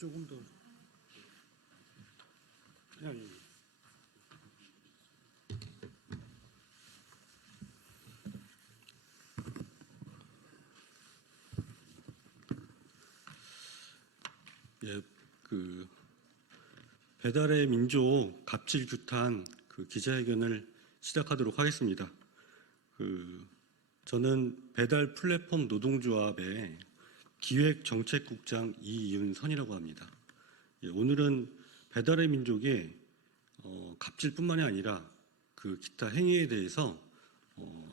조금 더 그냥 배달의 민족 갑질 규탄 기자회견을 시작하도록 하겠습니다. 저는 배달 플랫폼 노동조합의 기획정책국장 이윤선이라고 합니다. 오늘은 배달의 민족의 갑질뿐만이 아니라 기타 행위에 대해서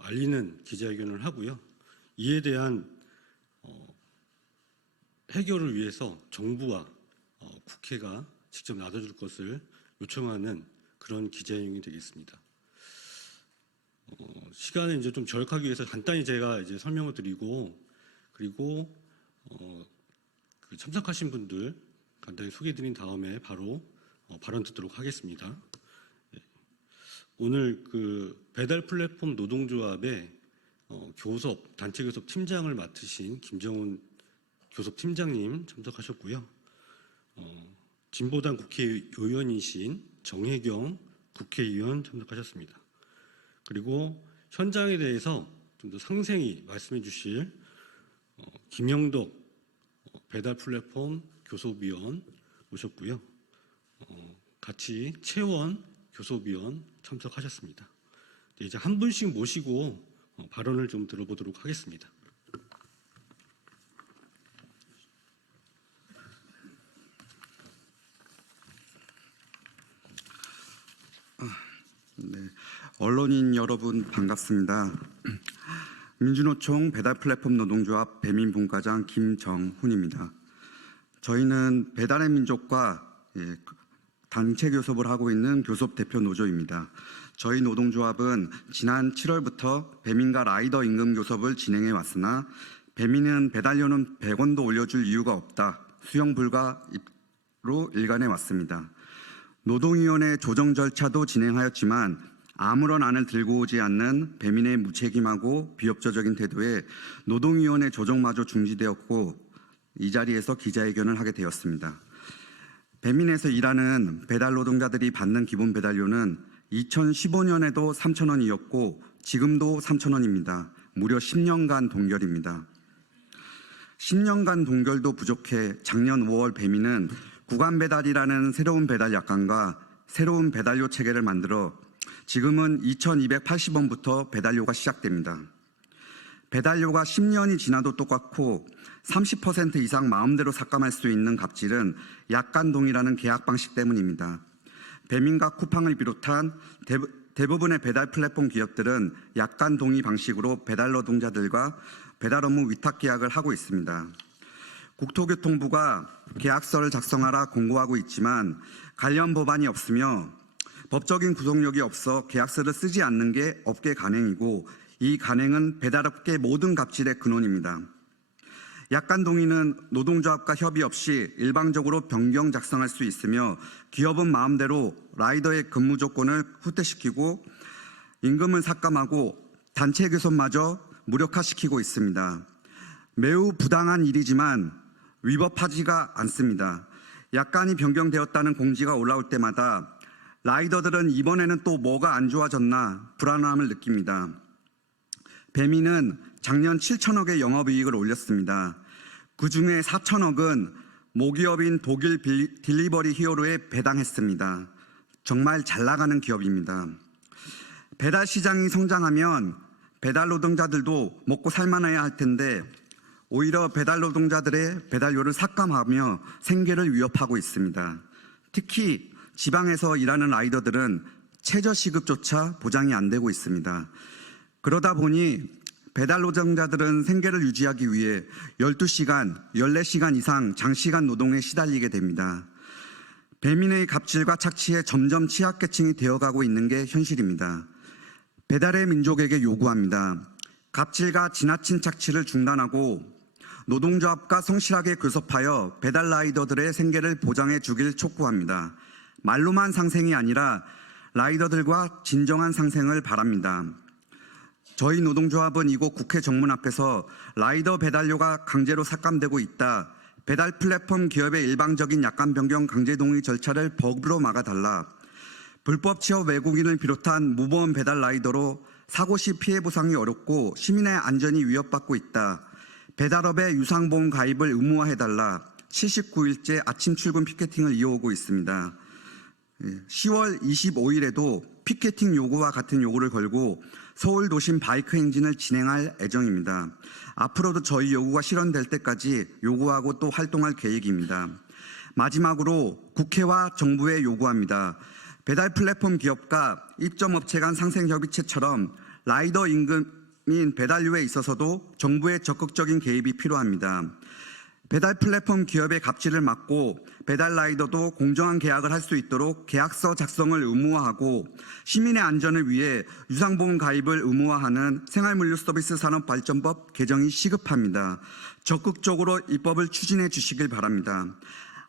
알리는 기자회견을 하고요. 이에 대한 해결을 위해서 정부와 국회가 직접 나서줄 것을 요청하는 그런 기자회견이 되겠습니다. 시간을 이제 좀 절약하기 위해서 간단히 제가 이제 설명을 드리고, 그리고 참석하신 분들 간단히 소개해드린 다음에 바로 발언 듣도록 하겠습니다. 오늘 배달 플랫폼 노동조합의 단체 교섭 팀장을 맡으신 김정훈 교섭팀장님 참석하셨고요. 진보당 국회의원이신 정혜경 국회의원 참석하셨습니다. 그리고 현장에 대해서 좀 더 상세히 말씀해 주실 김영덕 배달 플랫폼 교섭위원 오셨고요. 같이 채원 교섭위원 참석하셨습니다. 이제 한 분씩 모시고 발언을 좀 들어보도록 하겠습니다. 네, 언론인 여러분 반갑습니다. 민주노총 배달 플랫폼 노동조합 배민분과장 김정훈입니다. 저희는 배달의 민족과 단체 교섭을 하고 있는 교섭 대표 노조입니다. 저희 노동조합은 지난 7월부터 배민과 라이더 임금 교섭을 진행해 왔으나 배민은 배달료는 100원도 올려줄 이유가 없다, 수용 불가로 일관해 왔습니다. 노동위원회 조정 절차도 진행하였지만 아무런 안을 들고 오지 않는 배민의 무책임하고 비협조적인 태도에 노동위원회 조정마저 중지되었고 이 자리에서 기자회견을 하게 되었습니다. 배민에서 일하는 배달 노동자들이 받는 기본 배달료는 2015년에도 3,000원이었고 지금도 3,000원입니다. 무려 10년간 동결입니다. 10년간 동결도 부족해 작년 5월 배민은 구간배달이라는 새로운 배달 약관과 새로운 배달료 체계를 만들어 지금은 2,280원부터 배달료가 시작됩니다. 배달료가 10년이 지나도 똑같고 30% 이상 마음대로 삭감할 수 있는 갑질은 약관동의라는 계약 방식 때문입니다. 배민과 쿠팡을 비롯한 대부분의 배달 플랫폼 기업들은 약관동의 방식으로 배달 노동자들과 배달 업무 위탁 계약을 하고 있습니다. 국토교통부가 계약서를 작성하라 공고하고 있지만 관련 법안이 없으며 법적인 구속력이 없어 계약서를 쓰지 않는 게 업계 간행이고 이 간행은 배달업계 모든 갑질의 근원입니다. 약관 동의는 노동조합과 협의 없이 일방적으로 변경 작성할 수 있으며 기업은 마음대로 라이더의 근무 조건을 후퇴시키고 임금을 삭감하고 단체 교섭마저 무력화시키고 있습니다. 매우 부당한 일이지만 위법하지가 않습니다. 약관이 변경되었다는 공지가 올라올 때마다 라이더들은 이번에는 또 뭐가 안 좋아졌나 불안함을 느낍니다. 배민은 작년 7천억의 영업이익을 올렸습니다. 그중에 4천억은 모기업인 독일 딜리버리 히어로에 배당했습니다. 정말 잘 나가는 기업입니다. 배달 시장이 성장하면 배달 노동자들도 먹고 살만해야 할 텐데 오히려 배달 노동자들의 배달료를 삭감하며 생계를 위협하고 있습니다. 특히 지방에서 일하는 라이더들은 최저시급조차 보장이 안 되고 있습니다. 그러다 보니 배달 노동자들은 생계를 유지하기 위해 12시간, 14시간 이상 장시간 노동에 시달리게 됩니다. 배민의 갑질과 착취에 점점 취약계층이 되어가고 있는 게 현실입니다. 배달의 민족에게 요구합니다. 갑질과 지나친 착취를 중단하고 노동조합과 성실하게 교섭하여 배달 라이더들의 생계를 보장해 주길 촉구합니다. 말로만 상생이 아니라 라이더들과 진정한 상생을 바랍니다. 저희 노동조합은 이곳 국회 정문 앞에서 라이더 배달료가 강제로 삭감되고 있다, 배달 플랫폼 기업의 일방적인 약관 변경 강제 동의 절차를 법으로 막아달라. 불법 취업 외국인을 비롯한 무보험 배달 라이더로 사고 시 피해 보상이 어렵고 시민의 안전이 위협받고 있다. 배달업의 유상보험 가입을 의무화해달라. 79일째 아침 출근 피켓팅을 이어오고 있습니다. 10월 25일에도 피켓팅 요구와 같은 요구를 걸고 서울 도심 바이크 행진을 진행할 예정입니다. 앞으로도 저희 요구가 실현될 때까지 요구하고 또 활동할 계획입니다. 마지막으로 국회와 정부에 요구합니다. 배달 플랫폼 기업과 입점업체 간 상생협의체처럼 라이더 임금인 배달료에 있어서도 정부의 적극적인 개입이 필요합니다. 배달 플랫폼 기업의 갑질을 막고 배달 라이더도 공정한 계약을 할 수 있도록 계약서 작성을 의무화하고 시민의 안전을 위해 유상보험 가입을 의무화하는 생활물류서비스산업발전법 개정이 시급합니다. 적극적으로 입법을 추진해 주시길 바랍니다.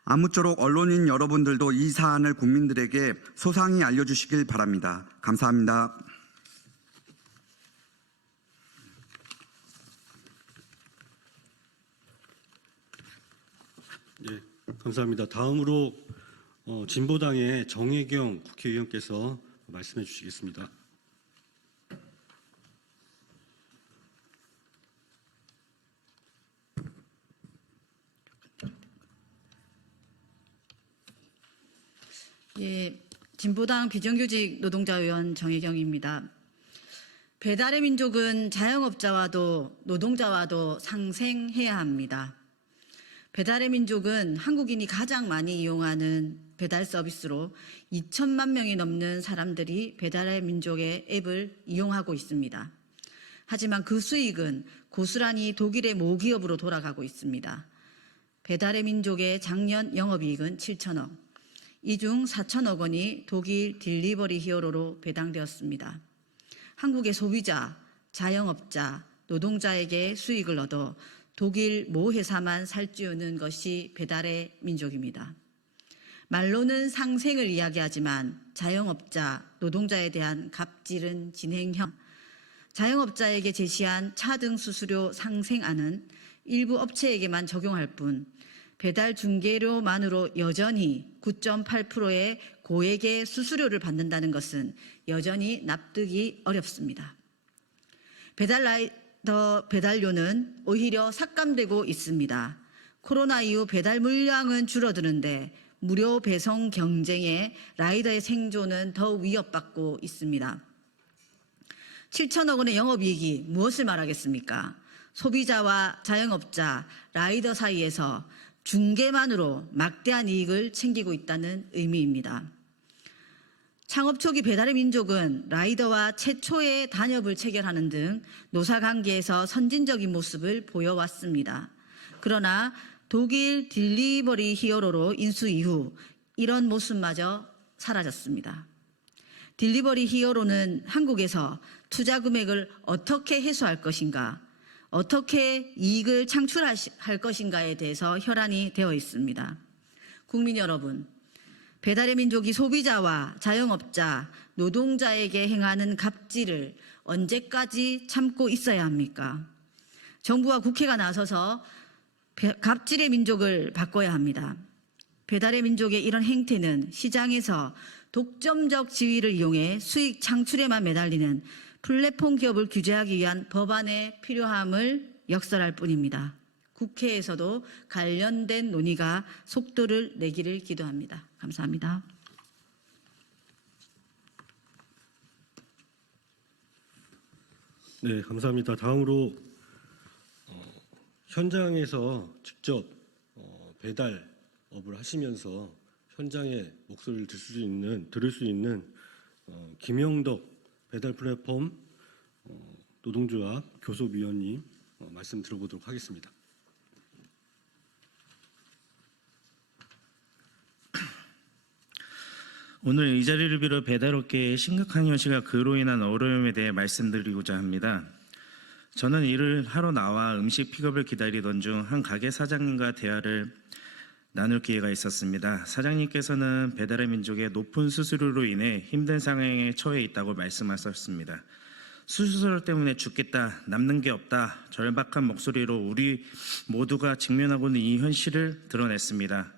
아무쪼록 언론인 여러분들도 이 사안을 국민들에게 소상히 알려주시길 바랍니다. 감사합니다. 네, 감사합니다. 다음으로 진보당의 정혜경 국회의원께서 말씀해 주시겠습니다. 예, 진보당 비정규직 노동자의원 정혜경입니다. 배달의 민족은 자영업자와도 노동자와도 상생해야 합니다. 배달의 민족은 한국인이 가장 많이 이용하는 배달 서비스로 2천만 명이 넘는 사람들이 배달의 민족의 앱을 이용하고 있습니다. 하지만 그 수익은 고스란히 독일의 모기업으로 돌아가고 있습니다. 배달의 민족의 작년 영업이익은 7천억, 이 중 4천억 원이 독일 딜리버리 히어로로 배당되었습니다. 한국의 소비자, 자영업자, 노동자에게 수익을 얻어 독일 모 회사만 살찌우는 것이 배달의 민족입니다. 말로는 상생을 이야기하지만 자영업자, 노동자에 대한 갑질은 진행형, 자영업자에게 제시한 차등 수수료 상생안은 일부 업체에게만 적용할 뿐 배달 중개료만으로 여전히 9.8%의 고액의 수수료를 받는다는 것은 여전히 납득이 어렵습니다. 배달료는 오히려 삭감되고 있습니다. 코로나 이후 배달 물량은 줄어드는데 무료 배송 경쟁에 라이더의 생존은 더 위협받고 있습니다. 7천억 원의 영업이익이 무엇을 말하겠습니까? 소비자와 자영업자, 라이더 사이에서 중개만으로 막대한 이익을 챙기고 있다는 의미입니다. 창업 초기 배달의 민족은 라이더와 최초의 단협을 체결하는 등 노사관계에서 선진적인 모습을 보여왔습니다. 그러나 독일 딜리버리 히어로로 인수 이후 이런 모습마저 사라졌습니다. 딜리버리 히어로는 한국에서 투자 금액을 어떻게 해소할 것인가, 어떻게 이익을 창출할 것인가에 대해서 혈안이 되어 있습니다. 국민 여러분, 배달의 민족이 소비자와 자영업자, 노동자에게 행하는 갑질을 언제까지 참고 있어야 합니까? 정부와 국회가 나서서 갑질의 민족을 바꿔야 합니다. 배달의 민족의 이런 행태는 시장에서 독점적 지위를 이용해 수익 창출에만 매달리는 플랫폼 기업을 규제하기 위한 법안의 필요함을 역설할 뿐입니다. 국회에서도 관련된 논의가 속도를 내기를 기도합니다. 감사합니다. 네, 감사합니다. 다음으로 현장에서 직접 배달업을 하시면서 현장의 목소리를 들을 수 있는 김영덕 배달 플랫폼 노동조합 교섭위원님 말씀 들어보도록 하겠습니다. 오늘 이 자리를 빌어 배달업계의 심각한 현실과 그로 인한 어려움에 대해 말씀드리고자 합니다. 저는 일을 하러 나와 음식 픽업을 기다리던 중 한 가게 사장님과 대화를 나눌 기회가 있었습니다. 사장님께서는 배달의 민족의 높은 수수료로 인해 힘든 상황에 처해 있다고 말씀하셨습니다. 수수료 때문에 죽겠다, 남는 게 없다, 절박한 목소리로 우리 모두가 직면하고 있는 이 현실을 드러냈습니다.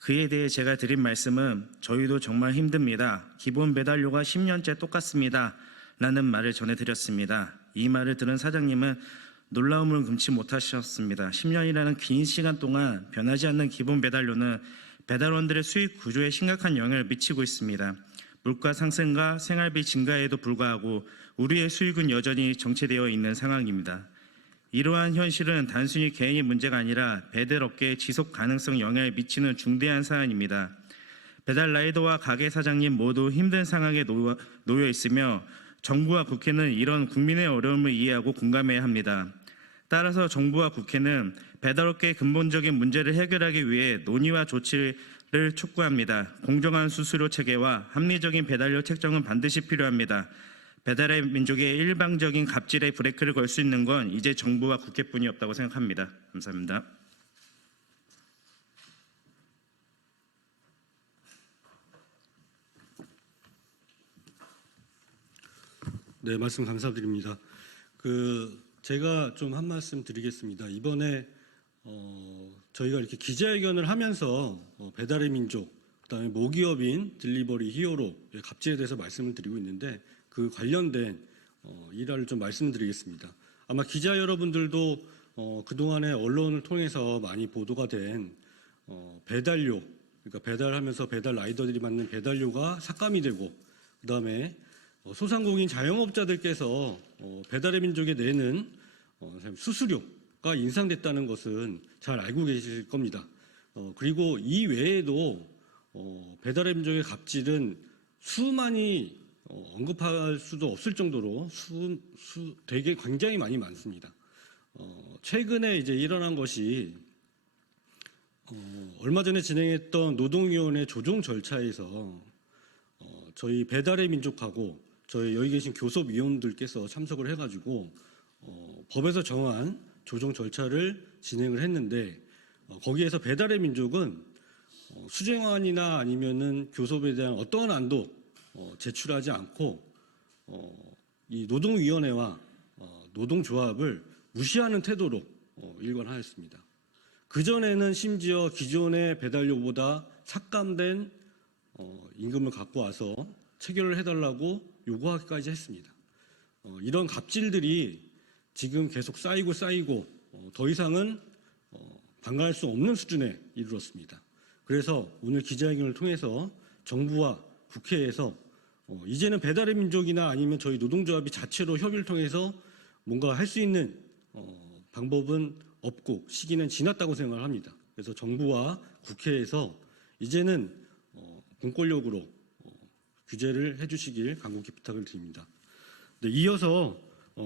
그에 대해 제가 드린 말씀은 저희도 정말 힘듭니다. 기본 배달료가 10년째 똑같습니다. 라는 말을 전해드렸습니다. 이 말을 들은 사장님은 놀라움을 금치 못하셨습니다. 10년이라는 긴 시간 동안 변하지 않는 기본 배달료는 배달원들의 수익 구조에 심각한 영향을 미치고 있습니다. 물가 상승과 생활비 증가에도 불구하고 우리의 수익은 여전히 정체되어 있는 상황입니다. 이러한 현실은 단순히 개인의 문제가 아니라 배달업계의 지속 가능성 영향을 미치는 중대한 사안입니다. 배달 라이더와 가게 사장님 모두 힘든 상황에 놓여 있으며 정부와 국회는 이런 국민의 어려움을 이해하고 공감해야 합니다. 따라서 정부와 국회는 배달업계의 근본적인 문제를 해결하기 위해 논의와 조치를 촉구합니다. 공정한 수수료 체계와 합리적인 배달료 책정은 반드시 필요합니다. 배달의 민족의 일방적인 갑질에 브레이크를 걸 수 있는 건 이제 정부와 국회뿐이 없다고 생각합니다. 감사합니다. 네, 말씀 감사드립니다. 제가 좀 한 말씀 드리겠습니다. 이번에 저희가 이렇게 기자회견을 하면서 배달의 민족, 그다음에 모기업인 딜리버리 히어로의 갑질에 대해서 말씀을 드리고 있는데 그 관련된 일화를 좀 말씀드리겠습니다. 아마 기자 여러분들도 그동안에 언론을 통해서 많이 보도가 된 배달료, 그러니까 배달하면서 배달 라이더들이 받는 배달료가 삭감이 되고 그다음에 소상공인 자영업자들께서 배달의 민족에 내는 수수료가 인상됐다는 것은 잘 알고 계실 겁니다. 그리고 이 외에도 배달의 민족의 갑질은 수많이 언급할 수도 없을 정도로 되게 굉장히 많이 많습니다. 최근에 이제 일어난 것이 얼마 전에 진행했던 노동위원회 조정 절차에서 저희 배달의 민족하고 저희 여기 계신 교섭위원들께서 참석을 해가지고 법에서 정한 조정 절차를 진행을 했는데 거기에서 배달의 민족은 수정안이나 아니면은 교섭에 대한 어떠한 안도 제출하지 않고 이 노동위원회와 노동조합을 무시하는 태도로 일관하였습니다. 그전에는 심지어 기존의 배달료보다 삭감된 임금을 갖고 와서 체결을 해달라고 요구하기까지 했습니다. 이런 갑질들이 지금 계속 쌓이고 더 이상은 방관할 수 없는 수준에 이르렀습니다. 그래서 오늘 기자회견을 통해서 정부와 국회에서 이제는 배달의 민족이나 아니면 저희 노동조합이 자체로 협의를 통해서 뭔가 할 수 있는 방법은 없고 시기는 지났다고 생각을 합니다. 그래서 정부와 국회에서 이제는 공권력으로 규제를 해주시길 간곡히 부탁을 드립니다. 네, 이어서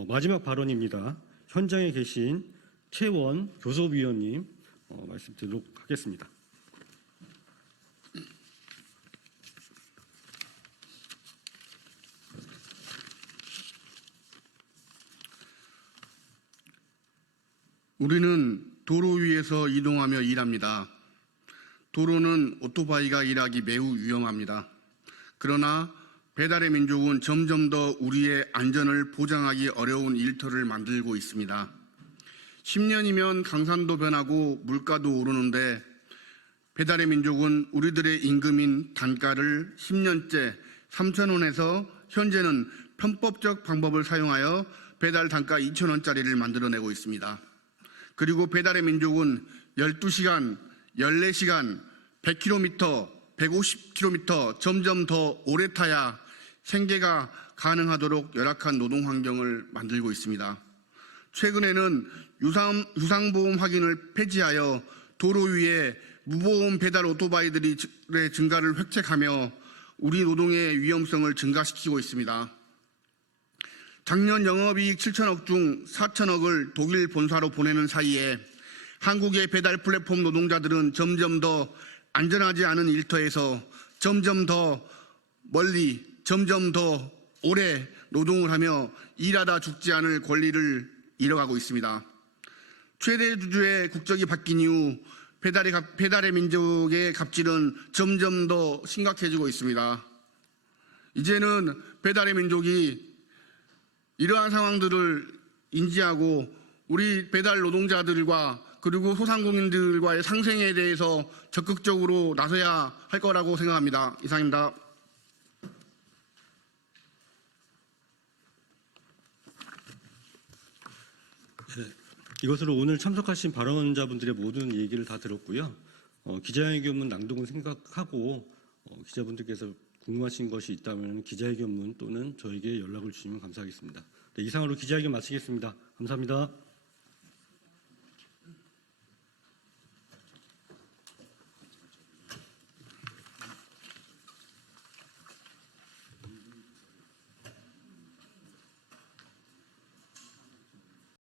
마지막 발언입니다. 현장에 계신 최원 교섭위원님 말씀드리도록 하겠습니다. 우리는 도로 위에서 이동하며 일합니다. 도로는 오토바이가 일하기 매우 위험합니다. 그러나 배달의 민족은 점점 더 우리의 안전을 보장하기 어려운 일터를 만들고 있습니다. 10년이면 강산도 변하고 물가도 오르는데 배달의 민족은 우리들의 임금인 단가를 10년째 3,000원에서 현재는 편법적 방법을 사용하여 배달 단가 2,000원짜리를 만들어내고 있습니다. 그리고 배달의 민족은 12시간, 14시간, 100km, 150km 점점 더 오래 타야 생계가 가능하도록 열악한 노동 환경을 만들고 있습니다. 최근에는 유상보험 확인을 폐지하여 도로 위에 무보험 배달 오토바이들의 증가를 획책하며 우리 노동의 위험성을 증가시키고 있습니다. 작년 영업이익 7천억 중 4천억을 독일 본사로 보내는 사이에 한국의 배달 플랫폼 노동자들은 점점 더 안전하지 않은 일터에서 점점 더 멀리, 점점 더 오래 노동을 하며 일하다 죽지 않을 권리를 잃어가고 있습니다. 최대 주주의 국적이 바뀐 이후 배달의 민족의 갑질은 점점 더 심각해지고 있습니다. 이제는 배달의 민족이 이러한 상황들을 인지하고 우리 배달 노동자들과 그리고 소상공인들과의 상생에 대해서 적극적으로 나서야 할 거라고 생각합니다. 이상입니다. 이것으로 오늘 참석하신 발언자분들의 모든 얘기를 다 들었고요. 기자회견문 낭독은 생각하고 기자분들께서 궁금하신 것이 있다면 기자회견문 또는 저에게 연락을 주시면 감사하겠습니다. 네, 이상으로 기자회견 마치겠습니다. 감사합니다.